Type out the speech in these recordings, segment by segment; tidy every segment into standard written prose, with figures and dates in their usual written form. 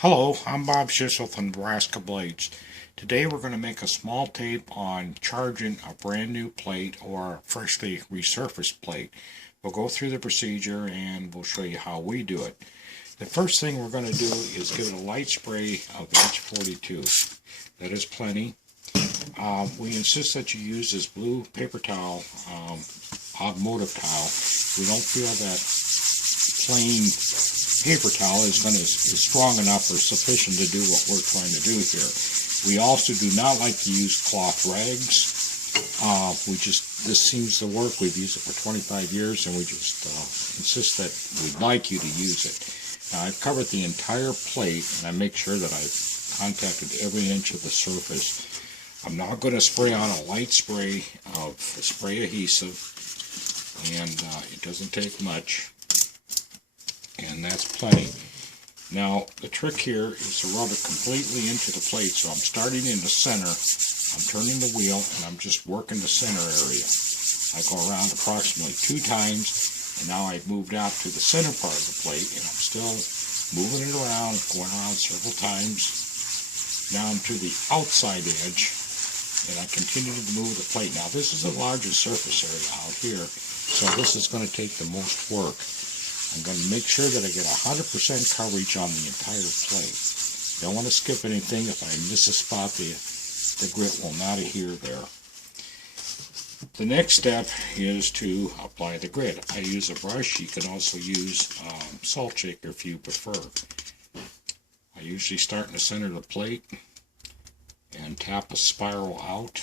Hello, I'm Bob Schiessl from Nebraska Blades. Today we're going to make a small tape on charging a brand new plate or a freshly resurfaced plate. We'll go through the procedure and we'll show you how we do it. The first thing we're going to do is give it a light spray of H42. That is plenty. We insist that you use this blue paper towel, automotive towel. We don't feel that plain paper towel is strong enough or sufficient to do what we're trying to do here. We also do not like to use cloth rags. This seems to work. We've used it for 25 years and we just insist that we'd like you to use it. Now I've covered the entire plate and I make sure that I've contacted every inch of the surface. I'm now going to spray on a light spray of spray adhesive, and it doesn't take much. And that's plenty. Now the trick here is to rub it completely into the plate. So I'm starting in the center, I'm turning the wheel, and I'm just working the center area. I go around approximately 2 times, and now I've moved out to the center part of the plate, and I'm still moving it around, going around several times, down to the outside edge, and I continue to move the plate. Now this is the largest surface area out here, so this is going to take the most work. I'm going to make sure that I get 100% coverage on the entire plate. Don't want to skip anything. If I miss a spot, the grit will not adhere there. The next step is to apply the grit. I use a brush. You can also use salt shaker if you prefer. I usually start in the center of the plate and tap a spiral out.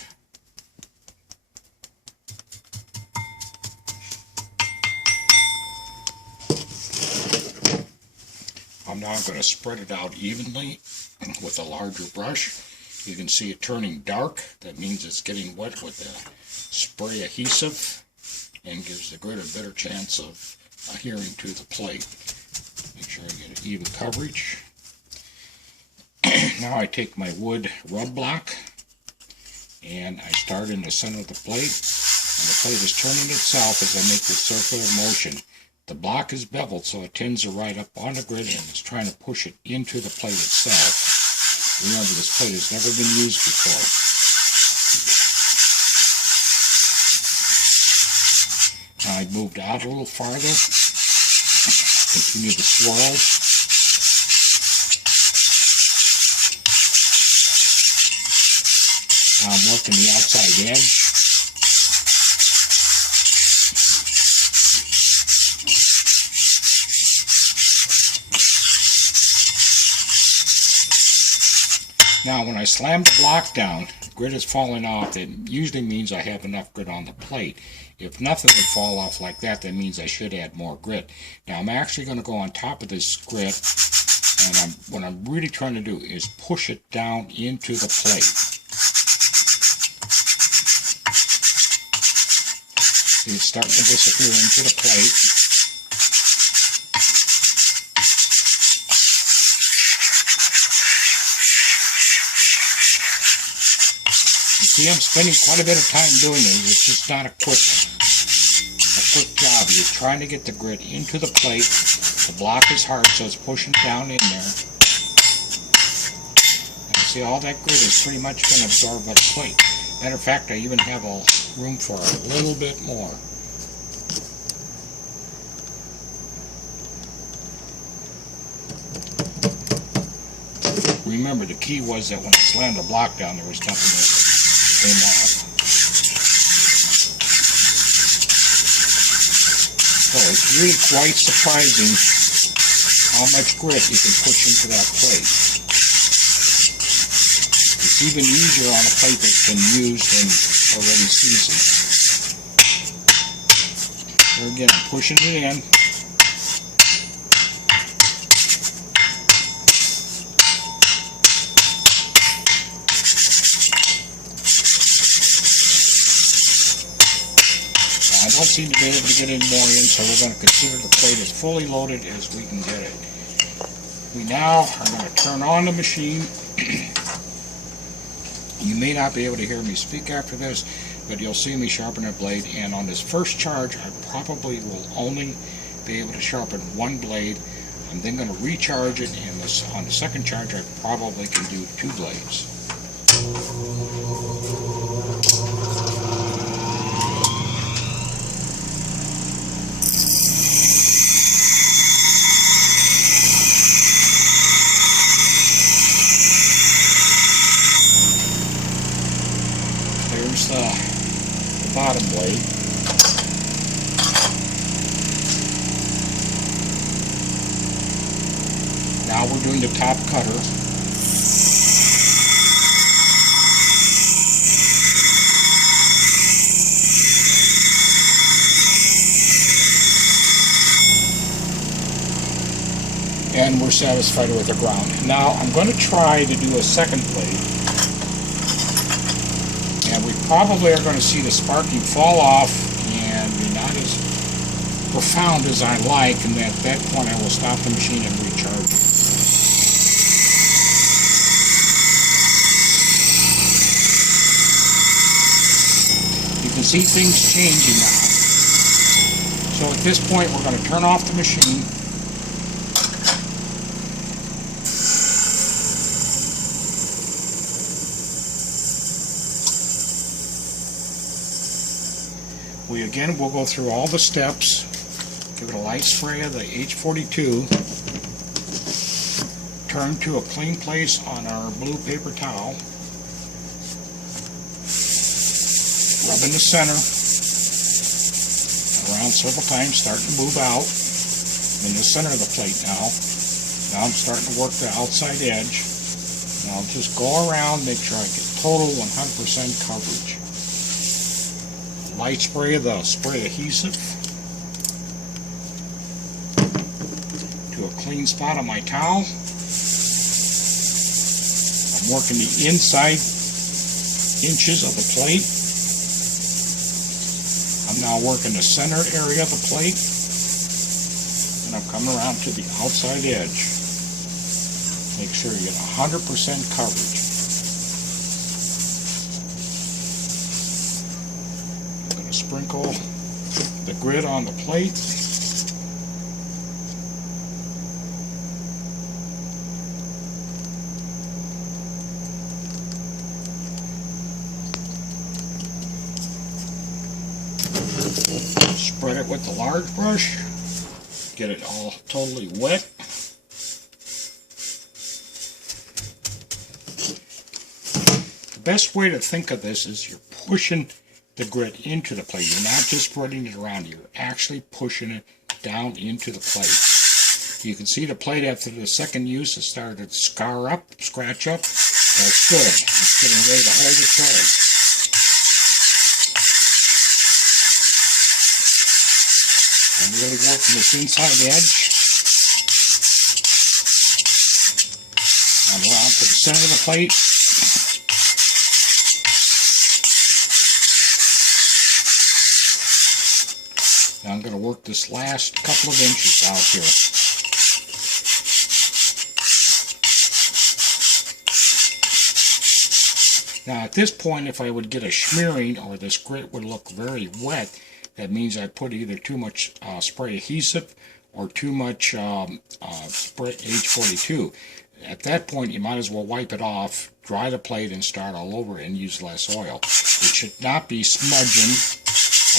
I'm now going to spread it out evenly with a larger brush. You can see it turning dark. That means it's getting wet with the spray adhesive and gives the grit a better chance of adhering to the plate. Make sure I get even coverage. Now I take my wood rub block and I start in the center of the plate. And the plate is turning itself as I make this circular motion. The block is beveled, so it tends to ride up on the grid and is trying to push it into the plate itself. Remember, this plate has never been used before. Now I moved out a little farther. Continue the swirls. Now I'm working the outside edge. Now when I slam the block down, grit is falling off. That usually means I have enough grit on the plate. If nothing would fall off like that, that means I should add more grit. Now I'm actually going to go on top of this grit, and what I'm really trying to do is push it down into the plate. It's starting to disappear into the plate. See, I'm spending quite a bit of time doing this. It's just not a quick job. You're trying to get the grit into the plate. The block is hard, so it's pushing down in there. And see, all that grit is pretty much been absorbed by the plate. Matter of fact, I even have a room for a little bit more. Remember, the key was that when I slammed the block down, there was nothing that came off. So it's really quite surprising how much grit you can push into that plate. It's even easier on a plate that's been used and already seasoned. Here again, I'm pushing it in. I don't seem to be able to get any more in, so we're going to consider the plate as fully loaded as we can get it. We now are going to turn on the machine. You may not be able to hear me speak after this, but you'll see me sharpen a blade, and on this first charge I probably will only be able to sharpen one blade. I'm then going to recharge it, and on the second charge I probably can do 2 blades. There's the bottom blade. Now we're doing the top cutter. And we're satisfied with the ground. Now I'm going to try to do a second blade. And we probably are going to see the sparking fall off and be not as profound as I like, and at that point I will stop the machine and recharge it. You can see things changing now. So at this point we're going to turn off the machine. We again will go through all the steps, give it a light spray of the H42, turn to a clean place on our blue paper towel, rub in the center, around several times, starting to move out. I'm in the center of the plate now. Now I'm starting to work the outside edge. And I'll just go around, make sure I get total 100% coverage. Light spray of the spray adhesive to a clean spot on my towel. I'm working the inside inches of the plate. I'm now working the center area of the plate, and I'm coming around to the outside edge. Make sure you get 100% coverage. Sprinkle the grit on the plate. Spread it with the large brush. Get it all totally wet. The best way to think of this is you're pushing the grit into the plate. You're not just spreading it around, you're actually pushing it down into the plate. You can see the plate after the second use has started to scar up, scratch up. That's good. It's getting ready to hold its charge. I'm really working this inside edge. I'm around to the center of the plate. Now I'm going to work this last couple of inches out here. Now at this point, if I would get a smearing or this grit would look very wet, that means I put either too much spray adhesive or too much spray H42. At that point, you might as well wipe it off, dry the plate, and start all over and use less oil. It should not be smudging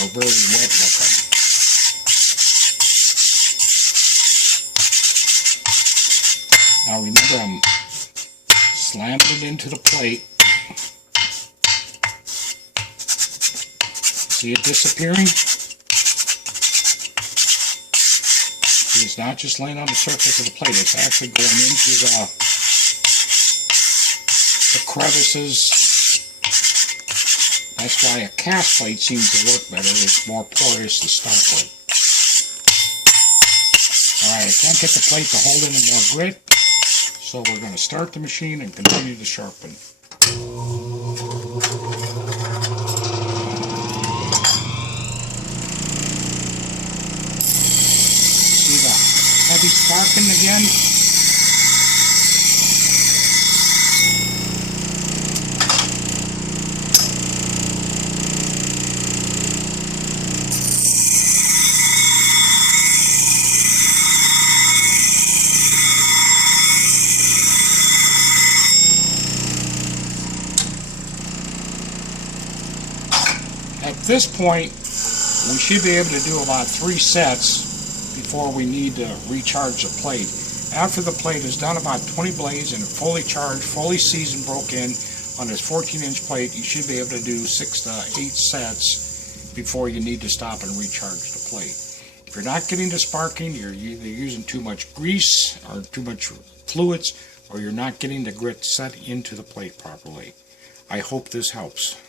or very wet looking. Now remember, I'm slamming it into the plate. See it disappearing? See, it's not just laying on the surface of the plate, it's actually going into the crevices. That's why a cast plate seems to work better. It's more porous to start with. Alright, I can't get the plate to hold any more grit. So we're going to start the machine and continue to sharpen. See the heavy sparking again? this point, we should be able to do about 3 sets before we need to recharge the plate. After the plate is done about 20 blades and fully charged, fully seasoned, broke in on this 14-inch plate, you should be able to do 6 to 8 sets before you need to stop and recharge the plate. If you're not getting the sparking, you're either using too much grease or too much fluids, or you're not getting the grit set into the plate properly. I hope this helps.